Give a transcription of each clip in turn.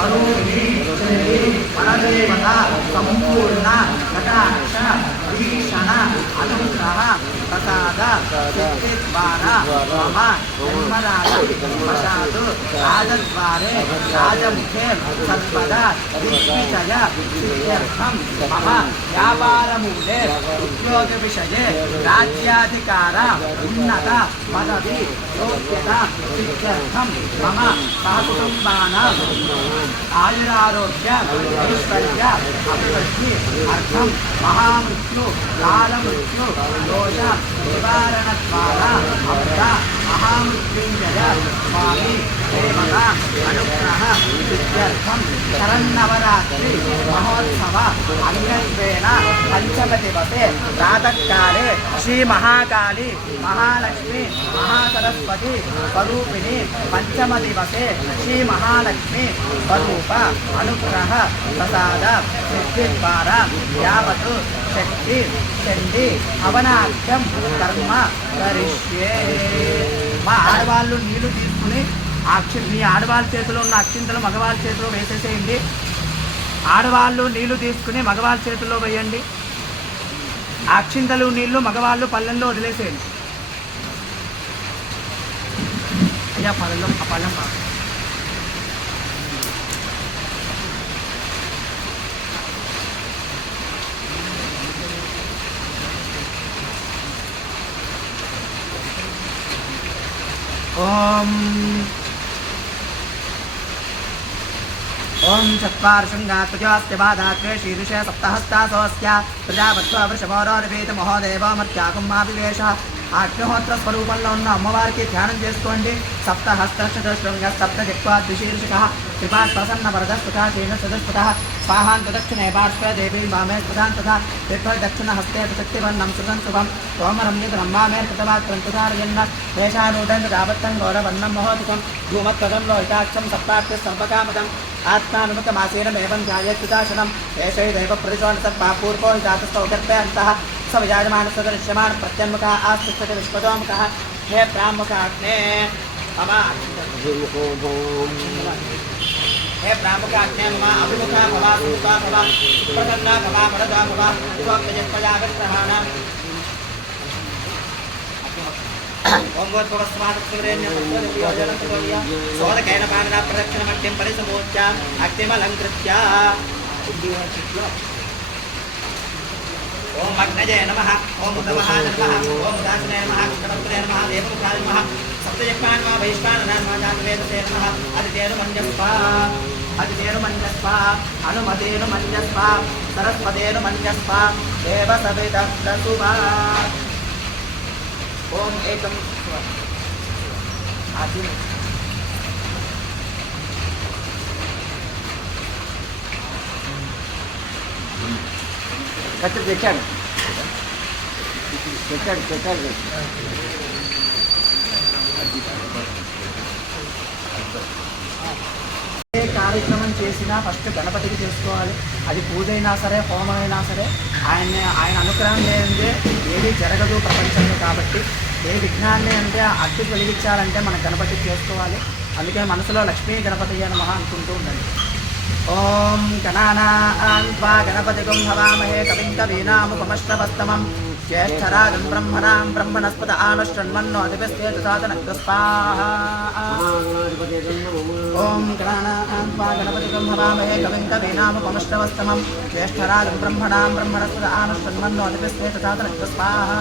करोमि चले परदेवता संपूर्ण कटाक्ष भीषण अनुग्रह प्रसाद सिद्धिद्वार मम जन्मराशि वशात् राजद्वारे राजमुखे सर्वदा दिग्विजय सिद्ध्यर्थं मम व्यापारमूले उद्योगविषये राज्याधिकार उन्नत पदवी योग्यता सिद्ध्यर्थं मम सहकुटुम्बानां आयुरारोग्य ऐश्वर्य अभिवृद्धि अर्थं महामृत्यु कालमृत्यु दोष निवारणद्वारा अमृत महामृत्युंजय स्वामी देवता अनुग्रह सिद्ध्यर्थं शरन्नवरात्रि महोत्सव अंगत्वेन पंचमदिवसे प्रातःकाले श्री महाकाली महालक्ष्मी महासरस्वती स्वरूपिणी पंचमदिवसे श्री महालक्ष्मी स्वरूप अनुग्रह प्रसाद सिद्धिद्वारा यावत् शक्ति चंडी हवनाख्यम कर्म करिष्ये మా ఆడవాళ్ళు నీళ్లు తీసుకుని మీ ఆడవాళ్ళ చేతిలో ఉన్న అక్షింతలు మగవాళ్ళ చేతిలో వేసేసేయండి. ఆడవాళ్ళు నీళ్లు తీసుకుని మగవాళ్ళ చేతిలో వేయండి. అక్షింతలు నీళ్లు మగవాళ్ళు పళ్ళెంలో వదిలేసేయండి. అయ్యా పళ్ళెంలో ఆ పళ్ళెం కాదు. ओम चत्वारशृंगात्मजोऽस्य बाधात्वे शीर्षे सप्तहस्तासोऽस्य प्रजापत्वा वृषभोरोरवेद महोदेवमर्त्याकुम्माभिवेश అగ్నిహోత్ర స్వరూపంలో ఉన్న అమ్మవారికి ధ్యానం చేసుకోండి. సప్తహస్త్రశృంగ సప్త జిక్వా ద్విశీర్షక కృపా ప్రసన్న వరద స్ఫుటాశీన సదస్ఫుట స్వాహాంత దక్షిణే పార్శ్వ దేవీ మామే స్ఫుటాన్ తథా దక్షిణ హస్తే శక్తివర్ణం సుగం శుభం సోమరమ్య బ్రహ్మామే కృతవాత్రంతుధారయన్న వేషానూఢం రావత్తం గౌరవర్ణం మహోదికం ధూమత్వదం లోహితాక్షం సప్తాక్ష సర్వకామదం ఆత్మానుమతమాసీనమేవం ధ్యాయేత్యుదాశనం ఏషై దైవ ప్రతిశోణసత్పాపూర్వో హితాతస్థౌగర్భే అంతః स विजायमानसदृश्यमान प्रत्यन्मुखः आस्तिष्ठति विश्वतोमुखः हे प्रामुखाग्ने मम हे प्रामुखाग्ने मम अभिमुखा भव सुमुखा भव प्रसन्ना भव वरदा भव स्वप्नजत्पयागत्रहाणाम् ओम गोत्वस्मादुरेण्यमत्वयोजनतोय सोदकेन पाणिना प्रदक्षिणमट्टिं परिसमोच्य अग्निमलङ्कृत्य ओम अग्नये नमः ओम उदमहाय नमः ओम दासने नमः कृष्णपत्रे नमः देवमुखाय नमः सप्तजक्माय नमः वैश्वानराय नमः जातवेदसे नमः अदितेनुमन्यस्वा अनुमतेनुमन्यस्वा सरस्वतेनुमन्यस्वा देवसविदप्रसुवा ओम एकम आदि कच्चे देखेंगे కార్యక్రమం చేసినా ఫస్ట్ గణపతికి చేసుకోవాలి. అది పూజ అయినా సరే హోమం అయినా సరే ఆయన అనుగ్రహం లేనిదే ఏది జరగదు ప్రపంచంలో. కాబట్టి ఏ విఘ్నాన్ని అంటే అడ్డు తొలగించాలంటే మన గణపతికి చేసుకోవాలి. అందుకే మనసులో లక్ష్మీ గణపతి నమః అనుకుంటూ ఉండండి. ओम गणानां त्वा गणपतिगुं हवामहे कविं कवीनामुपमश्रवस्तमं ज्येष्ठराजं ब्रह्मणां ब्रह्मणस्पत आनश्चन्मन्नोऽधिपस्येत साधनस्य स्वाहा ओम गणानां त्वा गणपतिगुं हवामहे कविं कवीनामुपमश्रवस्तमं ज्येष्ठराजं ब्रह्मणां ब्रह्मणस्पत आनश्चन्मन्नोऽधिपस्येत साधनस्य स्वाहा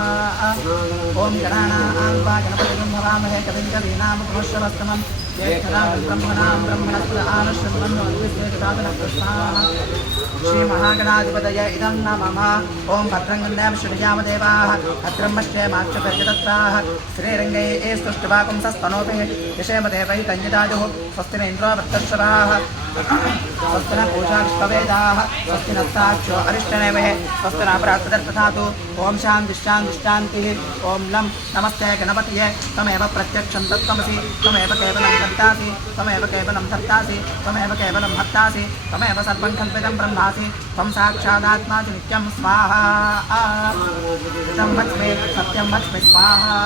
ओम गणानां त्वा गणपतिगुं हवामहे कविं कवीनामुपमश्रवस्तमं ज्येष्ठराजं ब्रह्मणां ब्रह्मणस्पत आनश्चन्मन्नोऽधिपस्येत श्री महागणाधिपतये इदं नमः ओम भद्रं गण्यं श्रीयामदेवाः भद्रं पश्येमाक्षपर्यदत्ताः श्रीरङ्गैः स्तुष्टवाकुंसस्तनोभिः यशेमदेवैः तञ्जिदायुः स्वस्ति न इन्द्रो वृत्तश्रवाः स्वस्ति न पूषाष्टवेदाः स्वस्ति नस्ताक्षो अरिष्टनेमिः स्वस्ति न प्राप्तदर्पधातु ओम शान्तिः ओम लं नमस्ते गणपतये तमेव प्रत्यक्षं तत्त्वमसि तमेव केवलं भक्तासि त्वमेव केवलं धर्तासि त्वमेव केवलं भक्तासि त्वमेव सर्वं कल्पितं ब्रह्मासि त्वं साक्षादात्मासि नित्यं स्वाहा ऋतं वच्मि सत्यं वच्मि स्वाहा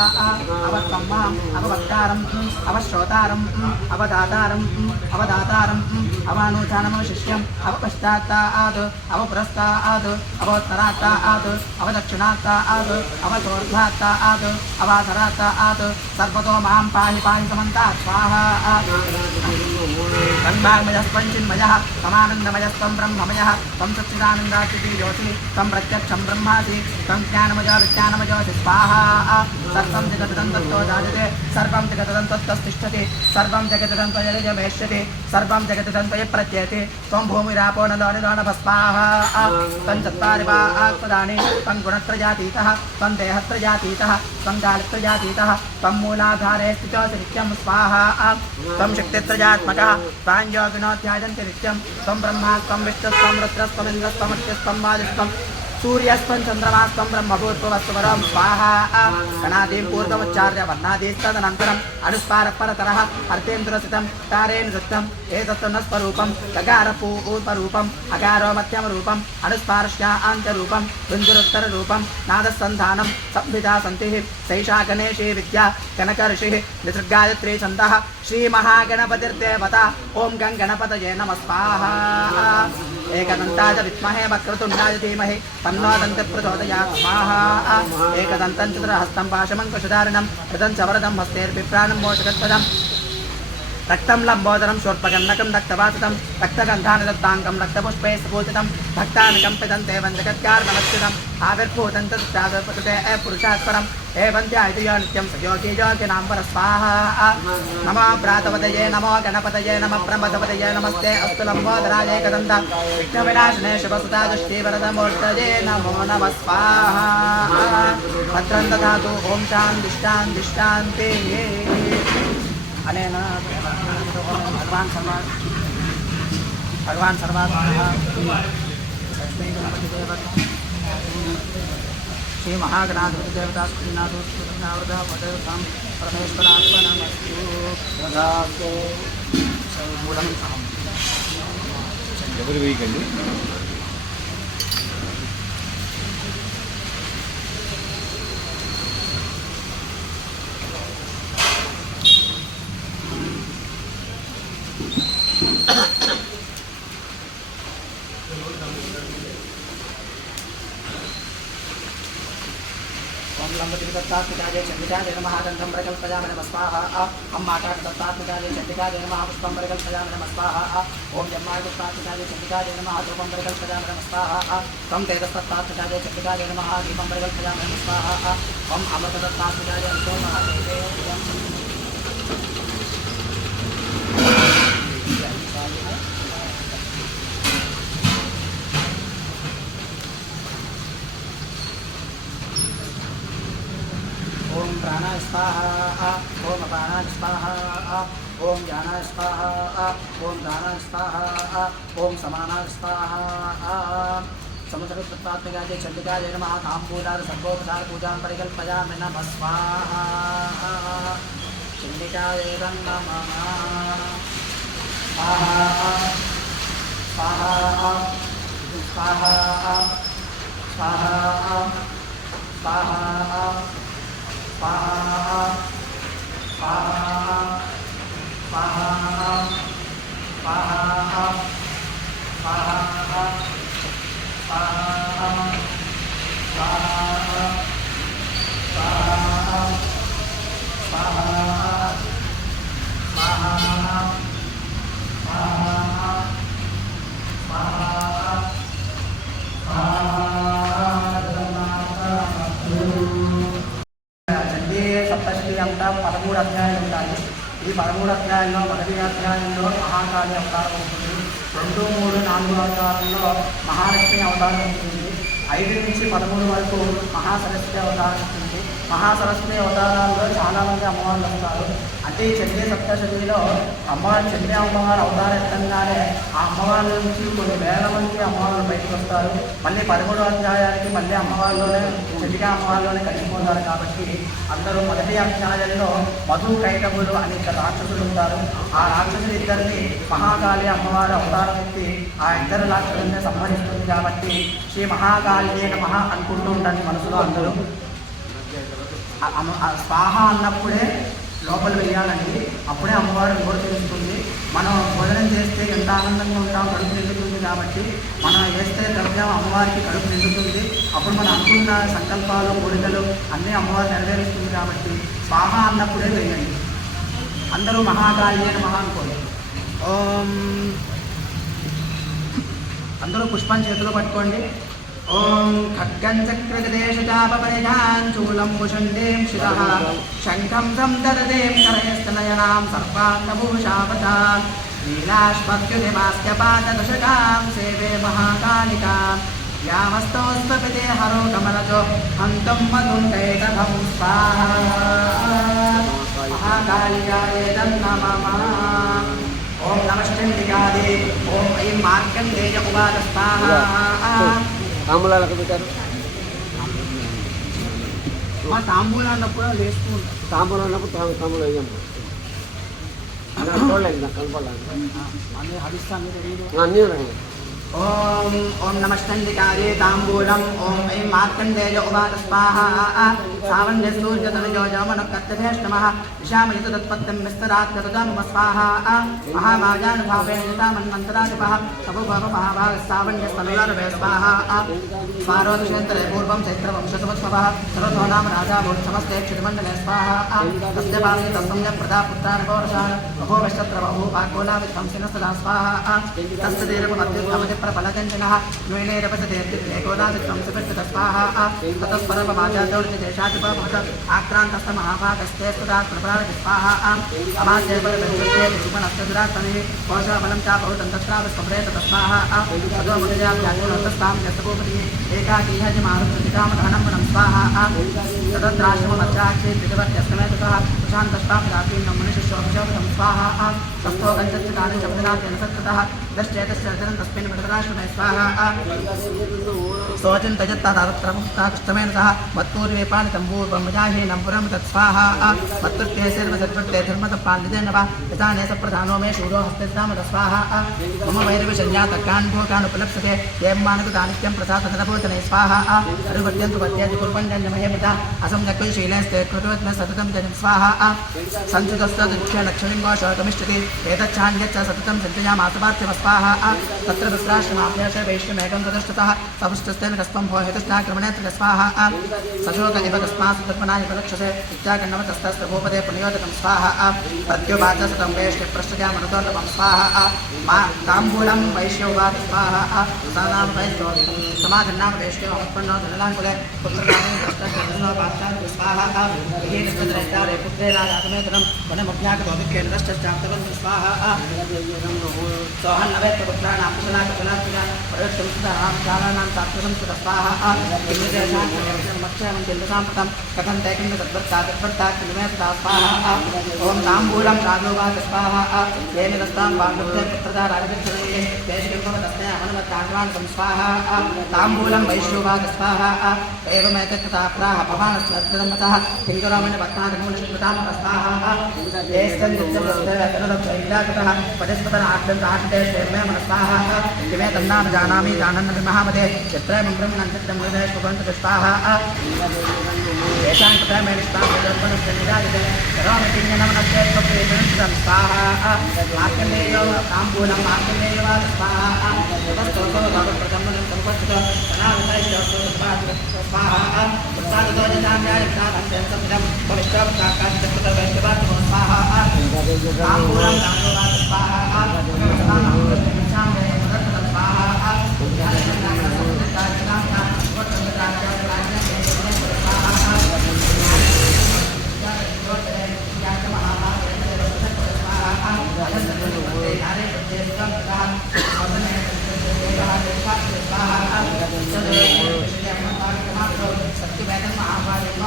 अवत्वं माम् अववक्तारम् अवश्रोतारम् अवदातारम् अवदातारम् अवानुचानमवशिष्यम् अवपश्चात्तात् अवपुरस्तात् अवोत्तरात्तात् अवदक्षिणात्तात् अवतोर्ध्वात्तात् अवाधरात्तात् सर्वतो मां पाहि पाहि समन्तात् स्वाहा तन्वाङ्मयस्त्वञ्चिन्मयः तमानन्दमयस्त्वं ब्रह्ममयः त्वं सच्चिदानन्दाच्युतियोऽसि त्वं प्रत्यक्षं ब्रह्मासि त्वं ज्ञानमयो विज्ञानमयोऽसि स्वाहा सर्वं जगदं तत्तो जायते सर्वं जगदं तत्तस्तिष्ठति सर्वं जगदं त्वयमेष्यति सर्वं जगदं त्वयि प्रत्ययति त्वं भूमिरापो नलो निलोनभः स्वाहा त्वं चत्वारि वा आत्मदानि त्वं गुणत्रयातीतः त्वं देहत्रयातीतः त्वं कालत्रयातीतः त्वं मूलाधारे स्थितोऽसि नित्यं स्वाहा त्वं शक्तित्रयात्मकः त्वां योगिनो ध्यायन्ति नित्यं त्वं ब्रह्मा त्वं विष्णुस्त्वं रुद्रस्त्वमिन्द्रस्त्वमक्षस्त्वं वायुस्त्वं सूर्यस्त्वं चन्द्रमास्त्वं ब्रह्मभूत्ववस्वरं स्वाहा गणादीं पूर्वमुच्चार्य वर्णादीस्तदनन्तरम् अनुस्वारपरतरः अर्धेन्द्रसितं कारेण दत्तम् एतत् न स्वरूपं गकारपूर्वरूपम् अकारो मध्यमरूपम् अनुस्पार्श्यान्त्यरूपं बिन्दुरुत्तररूपं नादसन्धानं संविधा सन्तिः सैषा गणेशी विद्या कनकऋषिः निसृगायत्री छन्दः श्रीमहागणपतिर्देवता ॐ गं गणपतये नमः स्वाहा एकदन्ताय विद्महे वक्रतुण्डाय धीमहि तन्नो दन्तिः प्रचोदयात् स्वाहा एकदन्तं चतुरहस्तं पाशमङ्कुशधारिणं कृतं च वरदं हस्तेर्बिभ्राणं मोषगद्वदम् रक्तं लम्बोदरं शोर्पगन्नकं रक्तवाततं रक्तगन्धानिदत्ताङ्गं रक्तपुष्पे स्फूर्तितं भक्तानिकम्पितं देवं जगत्कारणमस्थितम् आविर्भूतं तत्प्रादपतते पुरुषात्परम् एवं ध्यायति नित्यं सयोगी योगिनां परस्वाहा नमो भ्रातपतये नमो गणपतये नमः प्रमथपतये नमस्ते अस्तु लम्बोदराय एकदन्त विघ्नविनाशिने शुभसुता दुष्टिवरदमूर्तये नमो नमः स्वाहा भद्रं ददातु ॐ शान्तिः अनेन भगवान् सर्वात्मनः लक्ष्मी गणपतिदेवता श्री महागणाधिपतिदेवता श्रीनाथोत्तरवृतः पदेवतां परमेश्वरात्मनमस्तु दत्तात्मिकाय चंडिकाय नमः गन्धं प्रकल्पयामि नमः स्वाहा हम माता दत्तात्मिकाय चंडिकाय नमः पुष्पं प्रकल्पयामि नमः स्वाहा ओम जन्माय दत्तात्मिकाय चंडिकाय नमः धूपं प्रकल्पयामि नमः स्वाहा त्वं तेजस्दत्तात्मिकाय चंडिकाय नमः दीपं प्रकल्पयामि नमः स्वाहा हम अमृतदत्तात्मिकाय नमो महादेवे ओम प्राणाय स्वाहा ओम अपानाय स्वाहा ओम ज्ञानाय स्वाहा ओम दानाय स्वाहा ओम समानाय स्वाहा समुद्रत्वात्मिकाय चंडिकाय नमः ताम्बूलाद सर्वोपचार पूजां परिकल्पयामि नमः स्वाहा चंडिकाय नमः स्वाहा स्वाहा स्वाहा स्वाहा स्वाहा स्वाहा स्वाहा स्वाहा स्वाहा स्वाहा సప్తశతి అంతా 13 అధ్యాయాలు ఉంటాయి. ఈ 13 అధ్యాయాల్లో మొదటి అధ్యాయంలో మహాకాళి అవతారం ఉంటుంది. 2, 3, 4 అవతారంలో మహాలక్ష్మి అవతారం ఉంటుంది. 5 నుంచి 13 వరకు మహాసరస్వతి అవతారం ఉంటుంది. మహాసరస్వతి అవతారాల్లో చాలామంది అమ్మవార్లు వస్తారు. అంటే ఈ చండీ సప్తశతిలో అమ్మవారు చండీ అమ్మవారు అవతారం ఎత్తంగానే ఆ అమ్మవారి నుంచి కొన్ని వేల మంది అమ్మవార్లు బయటకు వస్తారు. మళ్ళీ 13వ అధ్యాయానికి మళ్ళీ అమ్మవారిలోనే చండికా అమ్మవారిలోనే కలిసిపోతారు. కాబట్టి అందరూ మొదటి అధ్యాయంలో మధు కైటములు అనే రాక్షసులు ఉంటారు. ఆ రాక్షసులు ఇద్దరిని మహాకాళి అమ్మవారు అవతారం ఎత్తి ఆ ఇద్దరు రాక్షసుల్ని సంహరిస్తుంది. కాబట్టి శ్రీ మహాకాళి నమః అనుకుంటూ ఉంటాను మనసులో అందరూ. స్వాహ అన్నప్పుడే లోపల వేయాలండి, అప్పుడే అమ్మవారు నోరు తెలుస్తుంది. మనం భోజనం చేస్తే ఎంత ఆనందంగా ఉంటాం, కడుపు నిండుతుంది. కాబట్టి మనం వేస్తే ద్రవ్యం అమ్మవారికి కడుపు నిండుతుంది. అప్పుడు మనం అనుకున్న సంకల్పాలు కోరికలు అన్నీ అమ్మవారు నెరవేరుస్తుంది. కాబట్టి స్వాహ అన్నప్పుడే వేయండి. అందరూ మహాకాళి నమః అనుకోండి. ఓం అందరూ పుష్పం చేతిలో పట్టుకోండి. ఓం ఖడ్గం చక్రగదేశచాపరిధాన్ చూలం భుషండేం శిరః శంఖం సందదదేం కరయస్తనయనాం సర్వాంగభూషావతాన్ లీలాశ్మత్యునిమాస్యపాదదశకాం సేవే మహాకాళికాం యామస్తోస్వపితే హరో కమలజో హంతం మధుంకైటభం స్వాహా మహాకాళికాయేదం నమః. ఓం నమశ్చండికాదే ఓం ఐం మార్కండేయ ఉవాచ స్వాహా. తాంబూలాలకు పెట్టారు. మా తాంబూలాన్నప్పుడు వేసుకుంటాం. తాంబూలం అన్నప్పుడు తాంబూలం వేయం. చూడలేదు నాకు కనపడలేదు. అన్నీ హరిస్తాను అన్నీ రండి. ఓం ఓం నమశ్చండికాదే తాంబూలం ఓం ఐం మార్కండేయ ఉవాచ స్వాహా. సావన్య సూర్యతనయో యమనకత్తభేష్ణమః దిశామయత తత్పత్తం విస్తరాత్యతదం స్వాహా. మహామాయానుభావేతామన్మంతరాధిపః సభుభవ మహాభాగ సావన్యస్తనయోరవే స్వాహా. స్వారోదశేంతరే పూర్వం చైత్రవంశసువత్సవः సర్వతో నామ రాజాభూత్సమస్తే క్షితిమండలే స్వాహా. తస్య పాలయ తస్సంయ ప్రదాపుత్రానుభోరశాన్ బహోవశ్చత్ర బహూపాకోలావిధ్వంసిన సదా స్వాహా. తస్య దేరమద్యుత్తమతి ప్రఫలకంచనः న్యూనేరపసదేర్తిరేకోదావిధ్వంసకృత స్వాహా. తతఃపరమమాచాదౌర్యదేశాధిపభూత ఆక్రాంతస్తమహాభాగస్తే స్తదా ప్రప్రారతి స్వాహా. అమాజ్యపరదృష్టే దుర్మనస్తదురాత్మనే కోశాబలం చాపౌతం తత్రావస్పప్రేత స్వాహా. తదో ముదజాభ్యాగుణస్తస్తాం యస్తభూపతి ఏకాకీహజమారుతికామధనం వనం స్వాహా. తదత్రాశ్రమమధ్యాక్షే త్రిజవత్యస్తమేతసः ప్రశాంతష్టాం రాత్రీన్నం మనిషిశోభిశోభితం స్వాహా. తస్థో గంచత్కాని శబ్దనాథేన సత్కృతः దశ్చేతశ్చరచరం తస్మిన్ విడతరాశ్రమే స్వాహా. శోచింతజత్తాదారత్రముక్తాకృష్టమేన సహ మత్పూర్వేపాలితం పూర్వం విజాహీనం పురం తత్స్వాహా. మత్తుర్తే సర్వసర్వత్తే ధర్మతపాలిదేన వా యథానే సప్రధానో మే శూరో హస్తేస్తామత స్వాహా. మమ వైరవిషణ్యాతకాన్భోగానుపలప్సతే దేమ్మానుకృతానిత్యం ప్రసాదనభూతనే స్వాహా. అరువర్యంతు వత్యేతి కుర్వంజన్యమహేమిత అసంజక్వశీలేస్తే కృతవత్న సతతం జనం స్వాహా. సంచుతస్తదుక్షణక్షమింగోషోకమిష్యతి ఏతచ్ఛాన్యచ్చ సతతం సంచయామాసపార్థ్యమ స్వాహా. తత్ర విశ్రాశ్రమాభ్యాస వైష్ణమేకం తదష్టతః సపుష్టస్థేన కస్పం భోహితశ్చాక్రమణేత్ర స్వాహా. సశోక ఇవ కస్మాత్ తత్మనాయ పదక్షసే ఇత్యాకన్నవతస్తస్తభూపదే పుణ్యోదకం స్వాహా. ప్రత్యువాచ సతం వేష్టి పృష్టజామనుతోర్ణవం స్వాహా. తాంబూలం వైష్ణవాద స్వాహా. సానామ వైష్ణవ సమాధన్నామ వైష్ణవ ఉత్పన్నో ధనలాంకులే పుత్రగామి పాశ్చాత్య స్వాహా. విహీనచంద్రైతారే పుత్రేరాజాతమేతరం వనమభ్యాకభవికేంద్రశ్చాప్తవం స్వాహా. సోహన్నవేత్త పుత్రాణాం కుశలాకశలాత్మిక ప్రవేశం సుధానాం సాత్వతం సుత స్వాహా. మత్స్యమంతిల్సాంపతం కథం తైకిం తద్వర్తాత్మే సదా స్వాహా. ఓం తాంబూలం రాజోవాచ స్వాహా. ఏమిదస్తాం వాగ్భక్తే పుత్రదా రాజభిక్షణే దేశకింపమతస్మే హనుమత్తాగ్వాన్ స్వాహా. తాంబూలం వైష్ణవాచ స్వాహా. ఏవమేతత్ప్రాహ పవానస్వద్గతమతః కింకరామణ భక్తాగమూలస్మృతాం స్వాహా. ఏస్తన్నిత్యస్తేరతనదైలాగతః పటిస్పతనార్థంతాహతే శ్రేమే మన స్వాహా. ఇమే తన్నామ జానామి జానన్న మహామదే చిత్రే మంత్రం నంచిత్రం హృదయ స్వభంత స్వాహా. ఏషాం కృతమే నిష్ఠాపనస్య నిరాజతే సర్వమితిన్యనమనస్యేత్వప్రేతం స్వాహా. మార్కండేయ తాంబూలం మార్కండేయవాద స్వాహా. తతస్తోతో భగవత్ప్రజమ్మనం సంపత్తితో సనావితైశ్చో స్వాహా. ఉత్సాహతో జనామ్యాయక్షాధం సంవిధం భవిష్యత్కాకాశకృత వైష్ణవాత్మో స్వాహా. తాంబూలం తాంబూలాద స్వాహా. సత్యవేద మహాభారత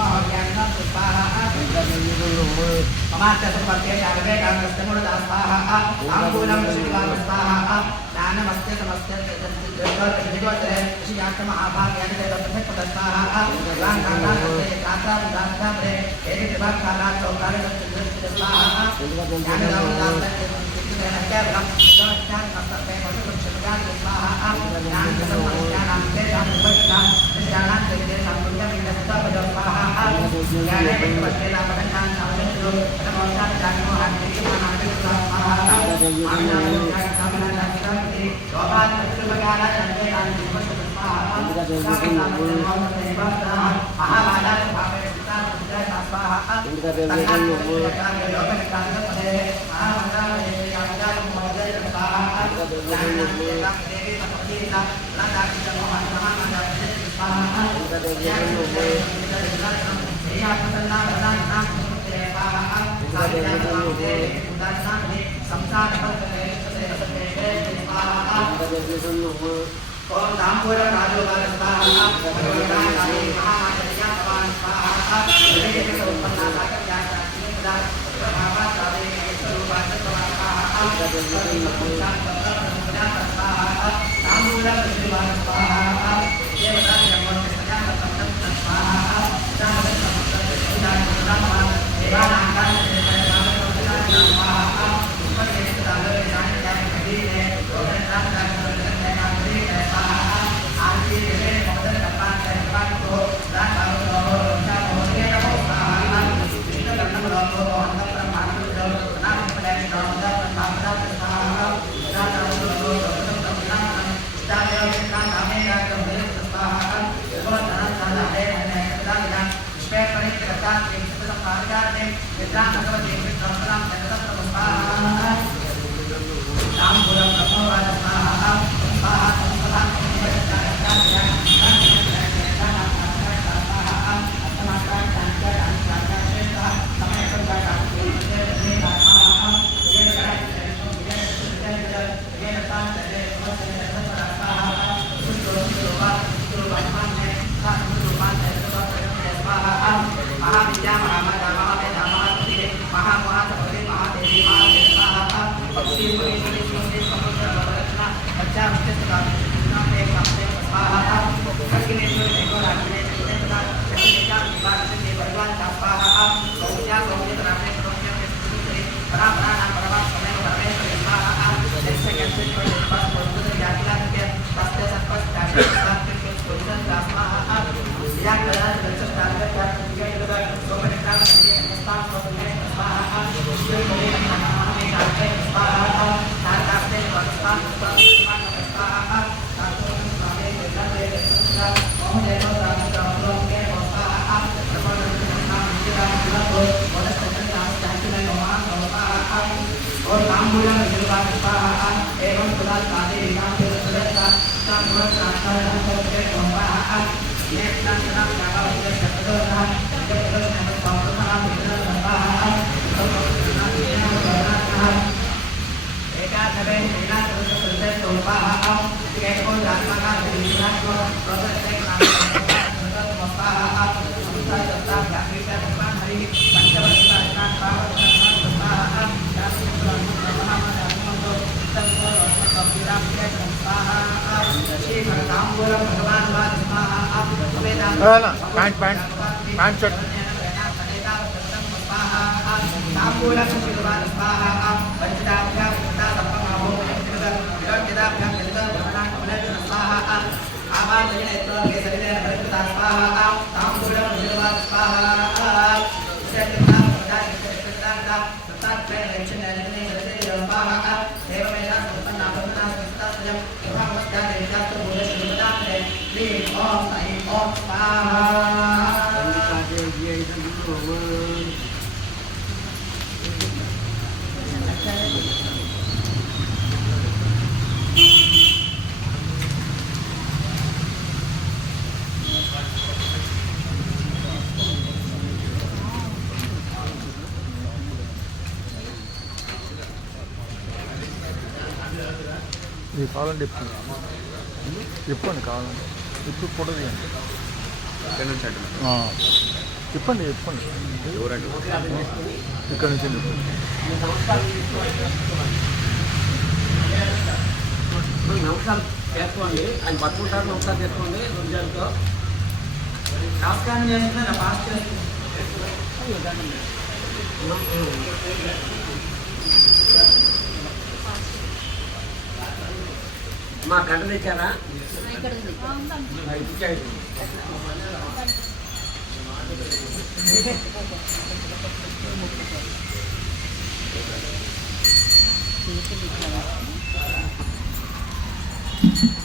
पैंट शर्ट ఇది కావాలండి చెప్పండి కావాలండి ఇప్పుడు ఫోటో తీయండి చెప్పండి ఇక్కడ నుంచి చెప్పండి. నమస్కారం చేసుకోండి. ఆయన పట్టుకుంటారు, నమస్కారం చేసుకోండి. గుంజాలతో నమస్కారం చేస్తున్నా ఫాస్ట్ మా గంట తెచ్చారా? Thank you.